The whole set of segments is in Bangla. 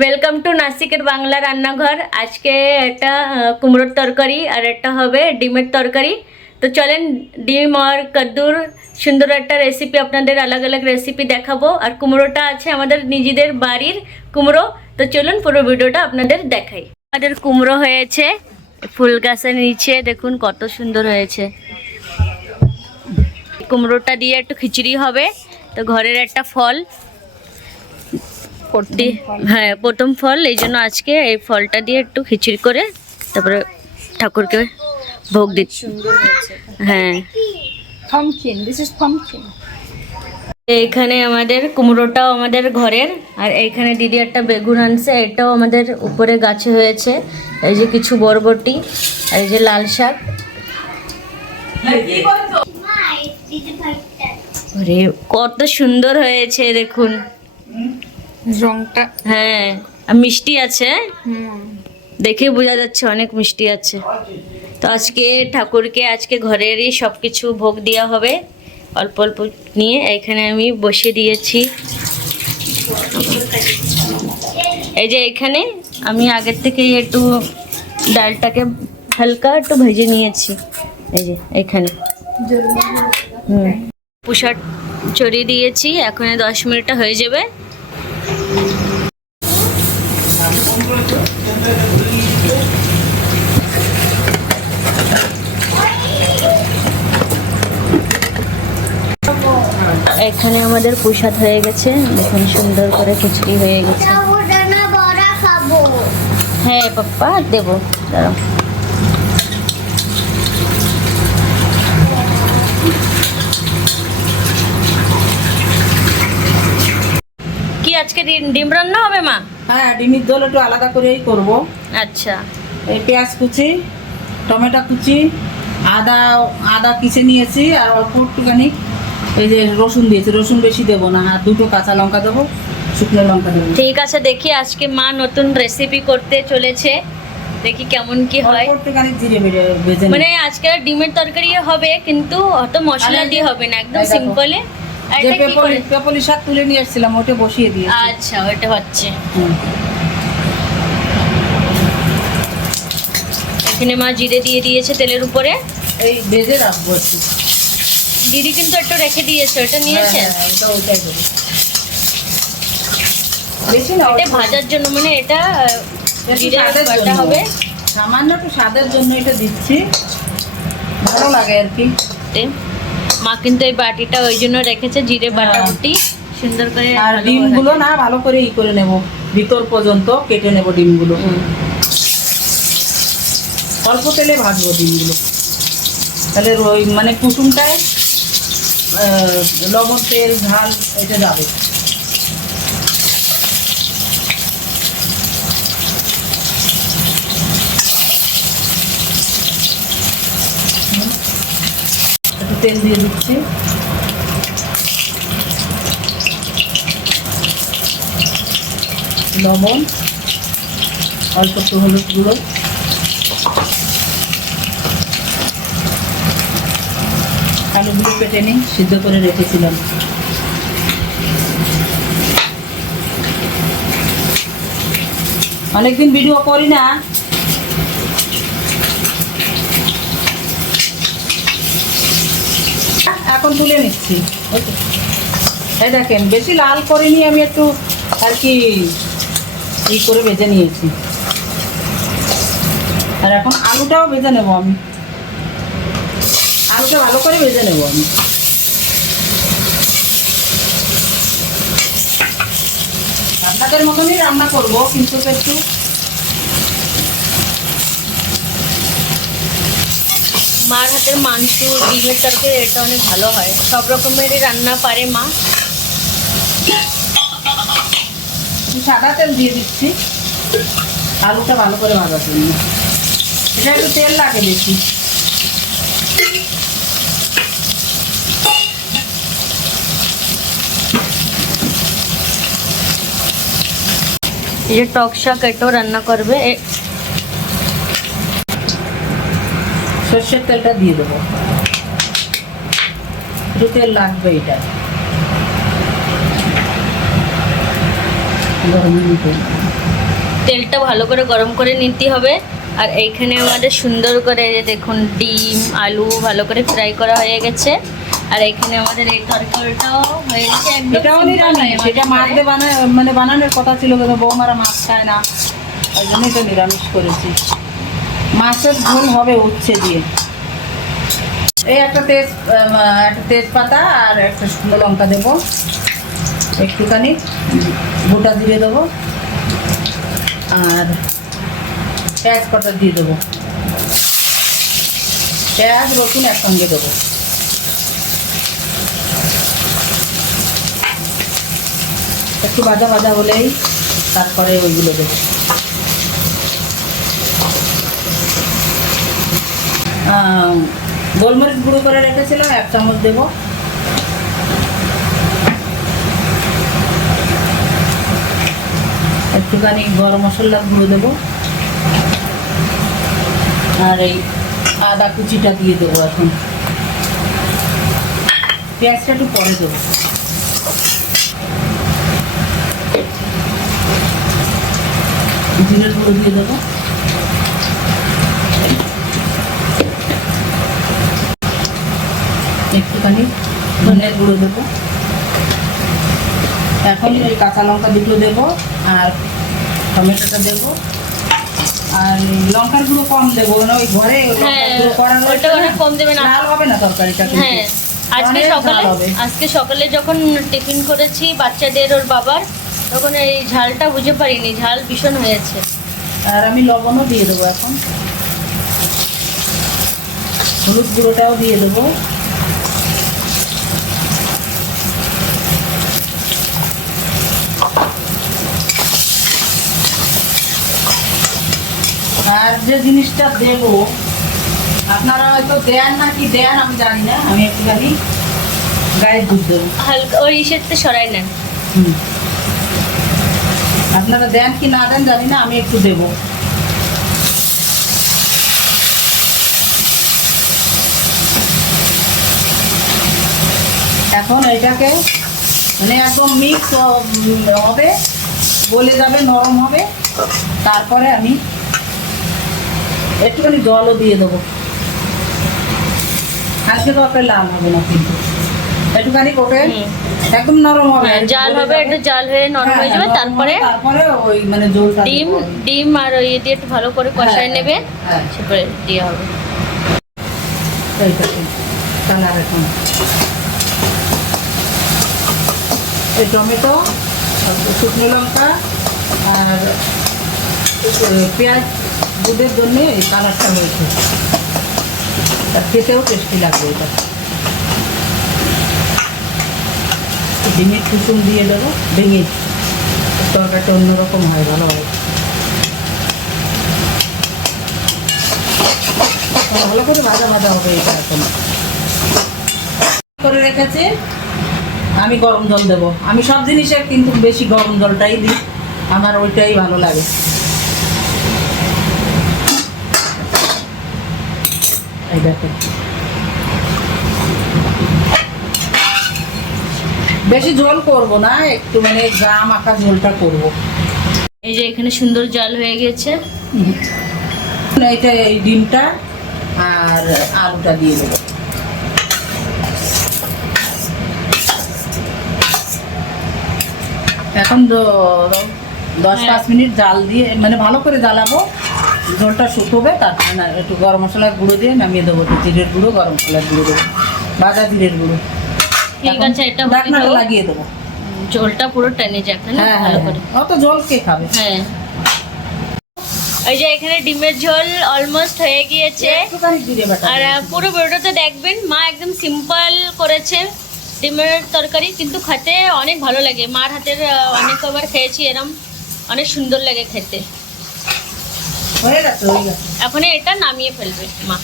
ওয়েলকাম টু নাসিকের বাংলা রান্নাঘর। আজকে একটা কুমড়োর তরকারি আর একটা হবে ডিমের তরকারি। তো চলেন ডিম আর কদ্দুর সুন্দর একটা রেসিপি আপনাদের আলাদা আলাদা রেসিপি দেখাবো। আর কুমড়োটা আছে আমাদের নিজেদের বাড়ির কুমড়ো। তো চলুন পুরো ভিডিওটা আপনাদের দেখাই। আমাদের কুমড়ো হয়েছে ফুল গাছের নিচে, দেখুন কত সুন্দর হয়েছে। কুমড়োটা দিয়ে একটু খিচুড়ি হবে। তো ঘরের একটা ফল, হ্যাঁ প্রথম ফল, এই জন্য আজকে এই ফলটা দিয়ে একটু খিচুড়ি করে তারপরে ঠাকুরকে ভোগ দিচ্ছি। হ্যাঁ, এখানে আমাদের কুমড়োটাও আমাদের ঘরের, আর এইখানে দিদি একটা বেগুন আনছে, এটাও আমাদের উপরে গাছে হয়েছে। এই যে কিছু বরবটি, এই যে লাল শাক। আরে কত সুন্দর হয়েছে দেখুন রংটা। হ্যাঁ, আর মিষ্টি আছে, দেখে বোঝা যাচ্ছে অনেক মিষ্টি আছে। তো আজকে ঠাকুরকে আজকে ঘরেরই সব কিছু ভোগ দেওয়া হবে অল্প অল্প নিয়ে। এখানে আমি বসিয়ে দিয়েছি। এই যে এখানে আমি আগের থেকে একটু ডালটাকে হালকা একটু ভেজে নিয়েছি। এই যে এখানে পুষার চড়িয়ে দিয়েছি। এখন 10 মিনিট হয়ে যাবে। এখানে আমাদের প্রসাদ হয়ে গেছে, দেখুন সুন্দর করে খিচুড়ি হয়ে গেছে। হ্যাঁ পাপ্পা দেবো, দাঁড়াও। কি আজকে ডিম রান্না হবে মা? হ্যাঁ, ডিমের দোল একটু আলাদা করেই করব। আচ্ছা, এই পেঁয়াজ কুচি, টমেটো কুচি, আদা আদা কিচে নিয়েছি, আর অল্প একটুখানি এই যে রসুন দিয়েছি। রসুন বেশি দেবো না, আর 2টো কাঁচা লঙ্কা দেবো, শুকনো লঙ্কা দেবো। ঠিক আছে, দেখি আজকে মা নতুন রেসিপি করতে চলেছে, দেখি কেমন কি হয়। একটুখানি জিরে ভেজে মানে আজকে ডিমের তরকারি হবে, কিন্তু অত মশলা দিয়ে হবে না, একদম সিম্পলে। আর যে এটা কি করে? পেপলি শাক তুলে নিয়ে এসেছিলাম, ওটা বসিয়ে দিয়েছি। আচ্ছা, ওটা হচ্ছে। এখানে মা জিরে দিয়ে দিয়েছে তেলের উপরে। এই ভেজে রাখবো একটু। দিদি কিন্তু একটু রেখে দিয়েছে, ওটা নিয়েছে। এটা ওইটাই দেবো, বেশি না, এটা ভাজার জন্য, মানে এটা জিরে স্বাদের বাটা জন্য হবে। সামান্য একটু স্বাদের জন্য এটা দিচ্ছি, ভালো লাগে আর কি। মা কিন্তু এই বাটিটা ওই জন্য রেখেছে, জিরে বাটা বাটি সুন্দর করে। আর ডিমগুলো না ভালো করে করে নেব, ভিতর পর্যন্ত কেটে নেব ডিমগুলো। অল্প তেলে ভাজবো ডিমগুলো, তাহলে ওই মানে কুসুমটায় লবণ তেল ঝাল এটা যাবে। একটু তেল দিয়ে দিচ্ছি, লবণ, অল্প একটু হলুদ গুঁড়ো, আলুগুলো কেটে নিই, সিদ্ধ করে রেখেছিলাম। অনেকদিন ভিডিও করি না, এখন তুলে নিচ্ছি। এই দেখেন, বেশি লাল করিনি আমি, একটু আর কি করে ভেজে নিয়েছি। আর এখন আলুটাও ভেজে নেব আমি, আলুটা ভালো করে ভেজে নেব আমি। আপনাদের মতনই রান্না করব, কিন্তু একটু মার হাতের মাংস, ডিমের তরকারি এটা অনেক ভালো হয়। সব রকমেরই রান্না পারে মা। সাদা তেল দিয়ে দিচ্ছি আলুটা ভালো করে ভাজার জন্য। এটা একটু তেল লাগে বেশি। এই যে টক শাক এটাও রান্না করবে। সর্ষের তেলটা দিয়ে দেবো, একটু তেল লাগবে এটা। গরমে নিতে তেলটা ভালো করে গরম করে নিতে হবে। আর এইখানে আমাদের সুন্দর করে এই যে দেখুন ডিম আলু ভালো করে ফ্রাই করা হয়ে গেছে। আর এখানে আমাদের এই তরকারিটাও হয়ে গেছে একদম এটাও simple নিরামিষ, হয় সেটা মাছ দিয়ে মানে বানানোর কথা ছিল, কিন্তু বৌমারা মাছ খায় না, ওই জন্য এটা নিরামিষ করেছি। মাছের ঝোল হবে উচ্ছে দিয়ে। এই একটা তেজপাতা আর একটা শুকনো লঙ্কা দেবো, একটুখানি গোটা জিরে দেবো, আর পেঁয়াজ কটা দিয়ে দেবো, পেঁয়াজ রসুন একসঙ্গে দেবো। একটু ভাজা ভাজা হলেই তারপরে ওইগুলো দেবো। গোলমরিচ গুঁড়ো করে রেখেছিলাম 1 চামচ দেবো। একটুখানি গরম মশলার গুঁড়ো দেবো, আর এই আদা কুচিটা দিয়ে দেবো। এখন পেঁয়াজটা একটু পরে দেবো। জিরের গুঁড়ো দিয়ে দেবো, একটুখানি ধনের গুঁড়ো দেবো। এখন এই কাঁচা লঙ্কা দুটো দেবো, আর টমেটোটা দেবো, আর লঙ্কার গুঁড়ো কম দেবো না, ওই ঘরে হ্যাঁ ওটা অনেক কম দেবেন। লাল হবে না তরকারিটা কিন্তু। হ্যাঁ আজকে অনেক সকালে ঝাল হবে। যখন টিফিন করেছি বাচ্চাদের ওর বাবার, তখন এই ঝালটা বুঝে পারিনি, ঝাল ভীষণ হয়েছে। আর আমি লবণও দিয়ে দেবো। এখন হলুদ গুঁড়োটাও দিয়ে দেবো। আর যে জিনিসটা দেবো আপনারা হয়তো দেন না কি দেন আমি জানি না, আমি একটুখানি গায়ের দুধ দেবো। হালকা ওই ইসেরতে সরাই নেন। আপনারা দেন কি না দেন জানি না, আমি একটু দেবো। এখন এটাকে মানে একদম মিক্স হবে, গলে যাবে, নরম হবে। তারপরে আমি একটুখানি জলও দিয়ে দেবো। আজকে তরকারি লাল হবে না কিন্তু, একটুখানি কোটে একদম নরম হবে, হ্যাঁ, জাল হবে, একটু জাল হয়ে নরম হয়ে যাবে। তারপরে ওই মানে জলটা ডিম আর ওই দিয়ে একটু ভালো করে কষায় নেবে, হ্যাঁ তারপরে দেওয়া হবে। এইটাকে কালার এখন এই টমেটো, শুকনো লঙ্কা আর পেঁয়াজ দুধের জন্য এই কালারটা হয়েছে। আর খেতেও টেস্টি লাগবে এটা। ডিমের কুসুম দিয়ে দেবো, ভেঙে তরকারিটা অন্যরকম হয়, ভালো হয়। ভালো করে ভাজা ভাজা হবে এটা। এখন করে রেখেছি, আমি গরম জল দেবো। আমি সব জিনিসের কিন্তু বেশি গরম জলটাই দিই, আমার ওইটাই ভালো লাগে। এই দেখো বেশি ঝোল করব না, একটু মানে গা মাখা ঝোলটা করব। এই যে এখানে সুন্দর জাল হয়ে গেছে। এইটা এই ডিমটা আর আলুটা দিয়ে দেবো। এখন 10-5 মিনিট জাল দিয়ে মানে ভালো করে জ্বালাবো, ঝোলটা শুকোবে। তারপরে না একটু গরম মশলার গুঁড়ো দিয়ে নামিয়ে দেবো, একটু জিরের গুঁড়ো, গরম মশলার গুঁড়ো দেবো, ভাজা জিরের গুঁড়ো। ঠিক আছে, এটা ঢাকনাটা লাগিয়ে দেবো, ঝোলটা পুরো টেনে যাক না ভালো করে। অত ঝোল কে খাবে? হ্যাঁ এই যে এখানে ডিমের ঝোল অলমোস্ট হয়ে গিয়েছে। একটুখানি জিরে বাটা আর পুরো ভিডিওতে দেখবেন, মা একদম সিম্পল করেছে ডিমের তরকারি, কিন্তু খেতে অনেক ভালো লাগে। মার হাতের অনেকবার খেয়েছি এরম, অনেক সুন্দর লাগে খেতে। হয়ে গেছে, হয়ে গেছে। এখন এটা নামিয়ে ফেলবে মা।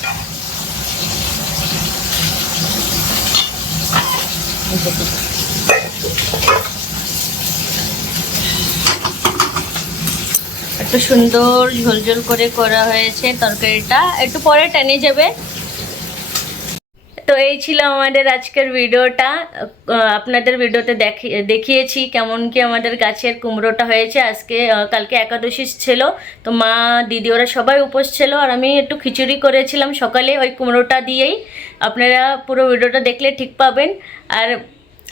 একটু সুন্দর ঝোলঝোল করে করা হয়েছে তরকারিটা, একটু পরে টেনে যাবে। তো এই ছিল আমাদের আজকের ভিডিওটা। আপনাদের ভিডিওতে দেখিয়েছি কেমন কি আমাদের গাছের কুমড়োটা হয়েছে। আজকে কালকে একাদশী ছিল, তো মা দিদি ওরা সবাই উপোস ছিল, আর আমি একটু খিচুড়ি করেছিলাম সকালে ওই কুমড়োটা দিয়েই। আপনারা পুরো ভিডিওটা দেখলে ঠিক পাবেন। আর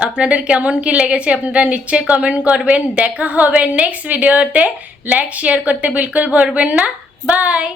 আপনাদের কেমন কি লেগেছে আপনারা নিশ্চয়ই কমেন্ট করবেন। দেখা হবে নেক্সট ভিডিওতে। লাইক শেয়ার করতে বিলকুল ভুলবেন না। বাই।